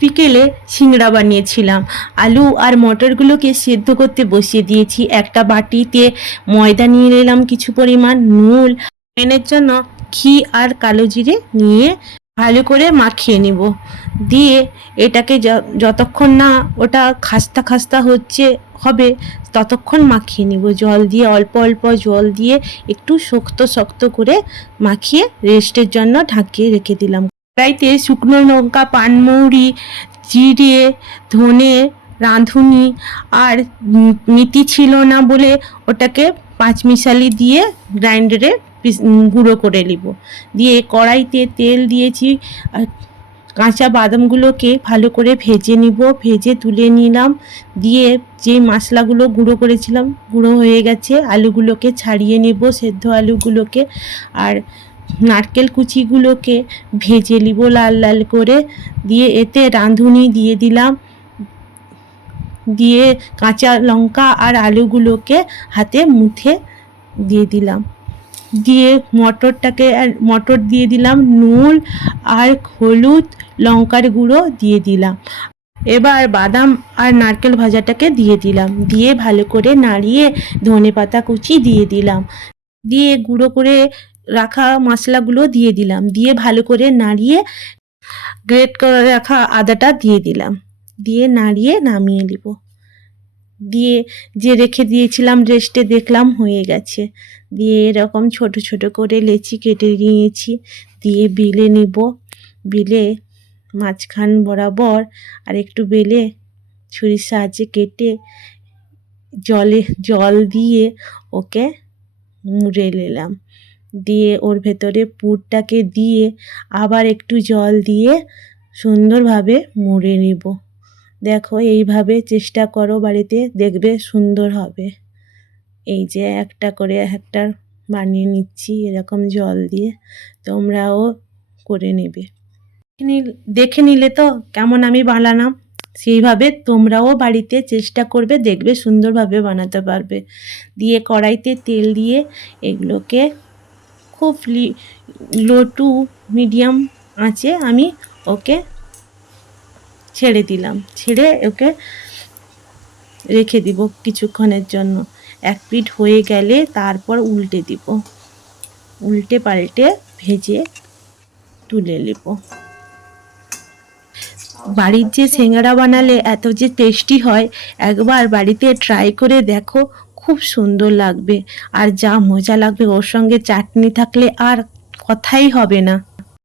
বিকেলে সিংড়া বানিয়েছিলাম। আলু আর মটরগুলোকে সেদ্ধ করতে বসিয়ে দিয়েছি। একটা বাটিতে ময়দা নিয়ে নিলাম, কিছু পরিমাণ নুন, এর জন্য ঘি আর কালো জিরে নিয়ে ভালো করে মাখিয়ে নিব। দিয়ে এটাকে যতক্ষণ না ওটা খাস্তা খাস্তা হবে ততক্ষণ মাখিয়ে নিব। জল দিয়ে অল্প অল্প জল দিয়ে একটু শক্ত শক্ত করে মাখিয়ে রেস্টের জন্য ঢাকিয়ে রেখে দিলাম। কড়াইতে শুকনো লঙ্কা, পানমৌরি, জিরে, ধনে, রাঁধুনি আর মিতি ছিল না বলে ওটাকে পাঁচমিশালি দিয়ে গ্রাইন্ডারে গুঁড়ো করে নিব। দিয়ে কড়াইতে তেল দিয়েছি, আর কাঁচা বাদামগুলোকে ভালো করে ভেজে নিব। ভেজে তুলে নিলাম। দিয়ে যে মশলাগুলো গুঁড়ো করেছিলাম গুঁড়ো হয়ে গেছে, আলুগুলোকে ছাড়িয়ে নেব, সেদ্ধ আলুগুলোকে। আর নারকেল কুচিগুলোকে ভেজে নিব লাল লাল করে। দিয়ে এতে রাঁধুনি দিয়ে দিলাম। দিয়ে কাঁচা লঙ্কা আর আলুগুলোকে হাতে মুথে দিয়ে দিলাম। দিয়ে মটর দিয়ে দিলাম, নুন আর হলুদ, লঙ্কার গুঁড়ো দিয়ে দিলাম। এবার বাদাম আর নারকেল ভাজাটাকে দিয়ে দিলাম। দিয়ে ভালো করে নাড়িয়ে ধনেপাতা কুচি দিয়ে দিলাম। দিয়ে গুঁড়ো করে রাখা মশলাগুলো দিয়ে দিলাম। দিয়ে ভালো করে নাড়িয়ে গ্রেট করে রাখা আদাটা দিয়ে দিলাম। দিয়ে নাড়িয়ে নামিয়ে নিব। দিয়ে যে রেখে দিয়েছিলাম রেস্টে, দেখলাম হয়ে গেছে। দিয়ে এরকম ছোট ছোট করে লেচি কেটে নিয়েছি। দিয়ে বেলে নেব। বেলে মাঝখান বরাবর আর একটু বেলে ছুরির সাহায্যে কেটে জল দিয়ে ওকে মুড়ে নিলাম। দিয়ে ওর ভেতরে পুরটাকে দিয়ে আবার একটু জল দিয়ে সুন্দরভাবে মুড়ে নেব। দেখো, এইভাবে চেষ্টা করো বাড়িতে, দেখবে সুন্দর হবে। এই যে একটা করে একটা বানিয়ে নিচ্ছি এরকম জল দিয়ে, তোমরাও করে নেবে। দেখে নিলে তো কেমন আমি বানালাম, সেইভাবে তোমরাও বাড়িতে চেষ্টা করবে, দেখবে সুন্দরভাবে বানাতে পারবে। দিয়ে কড়াইতে তেল দিয়ে এগুলোকে খুব লো টু মিডিয়াম আঁচে আমি ওকে ছেড়ে দিলাম। ছেড়ে ওকে রেখে দিব কিছুক্ষণের জন্য। এক পিঠ হয়ে গেলে তারপর উল্টে দিব। উল্টে পাল্টে ভেজে তুলে নেব। বাড়ির যে সিঙ্গারা বানালে এত যে টেস্টি হয়, একবার বাড়িতে ট্রাই করে দেখো, খুব সুন্দর লাগবে। আর যা মজা লাগবে, ওর সঙ্গে চাটনি থাকলে আর কথাই হবে না।